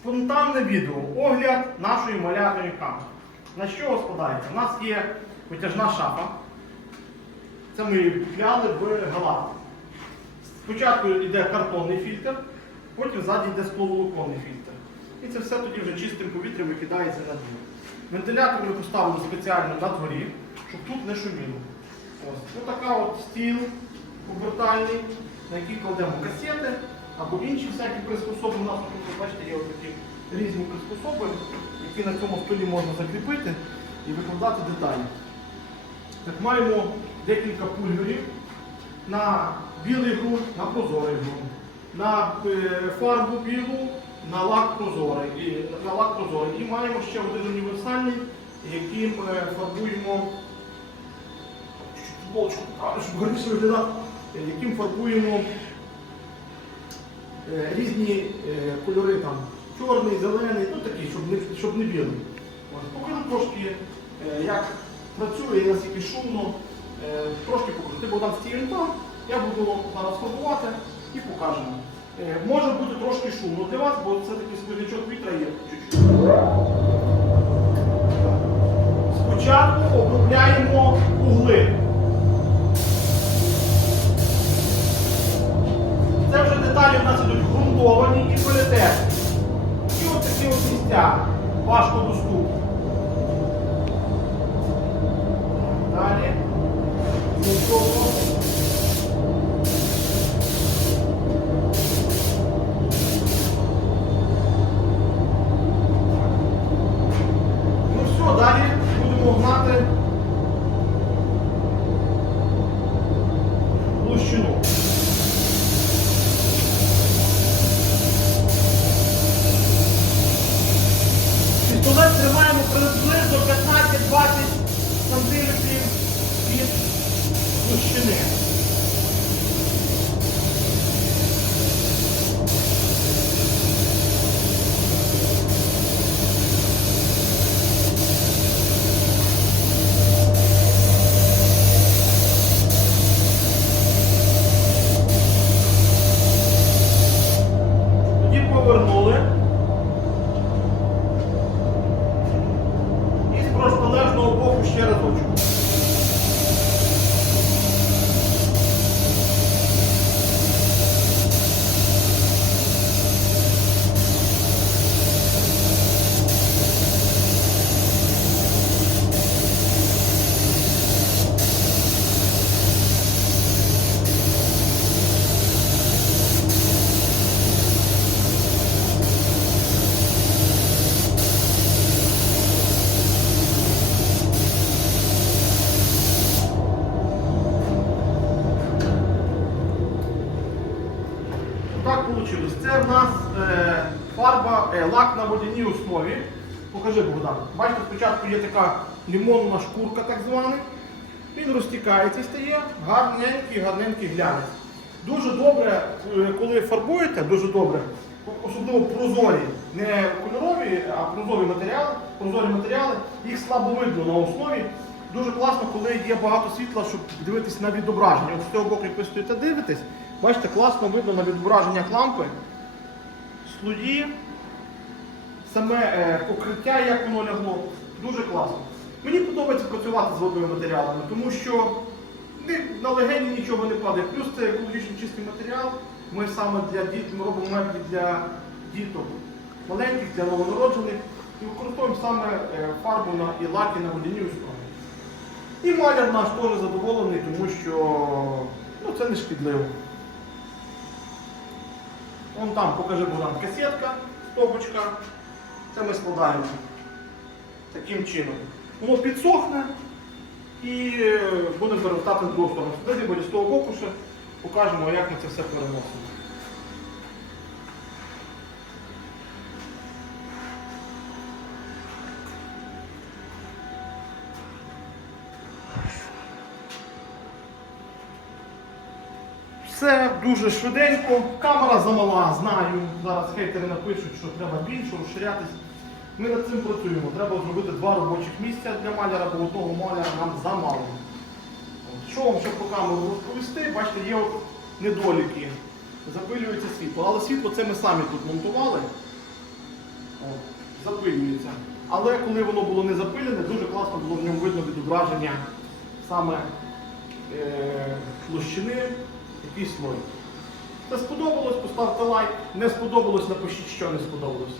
Спонтанне відео, огляд нашої малярної камери. На що складається? У нас є витяжна шафа. Це ми її купляли в Галаті. Спочатку йде картонний фільтр, потім ззаді йде скловолоконний фільтр. І це все тоді вже чистим повітрям викидається на двір. Вентилятор ми поставили спеціально на дворі, щоб тут не шуміло. Ось. Така от стіл обертальний, на який кладемо касети або інші всякі приспособи. Нас тут, бачите, є такі різні приспособи, які на цьому столі можна закріпити і викладати деталі. Так, маємо декілька пульверів на білий ґрунт, на прозорий ґрунт, на е, фарбу білу, на лак прозорий. І, на лак прозорий. І маємо ще один універсальний, яким е, фарбуємо щоб гарніше виглядати, е, яким фарбуємо різні е, кольори там, чорний, зелений, ну такі, щоб не, щоб не білий. Покажу трошки, е, як працює, наскільки шумно. Е, Трошки покажу. Ти Богдан там, я буду зараз фарбувати і покажемо. Е, Може бути трошки шумно для вас, бо все-таки сквознячок вітра є чуть-чуть. Спочатку обробляємо угли. Деталі в нас ідуть ґрунтовані і політесні. І от такі от місця важко доступні. Далі. Ґрунтово. Ну все, далі будемо гнати площини. Тоді повернули. І з протилежного боку ще разочок. Вийшло. Це в нас е, фарба, е, лак на водяній основі. Покажи, Богдан. Бачите, спочатку є така лимонна шкурка, так звана. Він розтікається і стає гарненький, гарненький глянець. Дуже добре, е, коли фарбуєте, дуже добре, особливо прозорі, не кольорові, а прозорі матеріали, прозорі матеріали, їх слабо видно на основі. Дуже класно, коли є багато світла, щоб дивитися на відображення. От з цього боку, як ви стоїте дивитесь, бачите, класно видно на відображення лампи, слої, саме е, покриття, як воно лягло. Дуже класно. Мені подобається працювати з водними матеріалами, тому що ні- на легені нічого не падає. Плюс це екологічно чистий матеріал. Ми саме для дітей ми робимо меблі для діток маленьких, для новонароджених і використовуємо саме е, фарбу на, і лаки на водяній основі. І маляр наш теж задоволений, тому що ну, це не шкідливо. Вон там, покажи Богдан, касетка, стопочка. Це ми складаємо таким чином. Воно підсохне і е, будемо перевертати в другу сторону. Буде з того боку ще покажемо, як ми це все переносимо. Все дуже швиденько. Камера замала, знаю. Зараз хейтери напишуть, що треба більше розширятись. Ми над цим працюємо. Треба зробити два робочих місця для маляра, бо одного маляра нам замало. От. Що вам ще по камеру розповісти? Бачите, є от недоліки. Запилюється світло. Але світло це ми самі тут монтували. О, запилюється. Але коли воно було не запилене, дуже класно було в ньому видно відображення саме е, площини, який слой. Це сподобалось, поставте лайк. Не сподобалось, напишіть, що не сподобалось.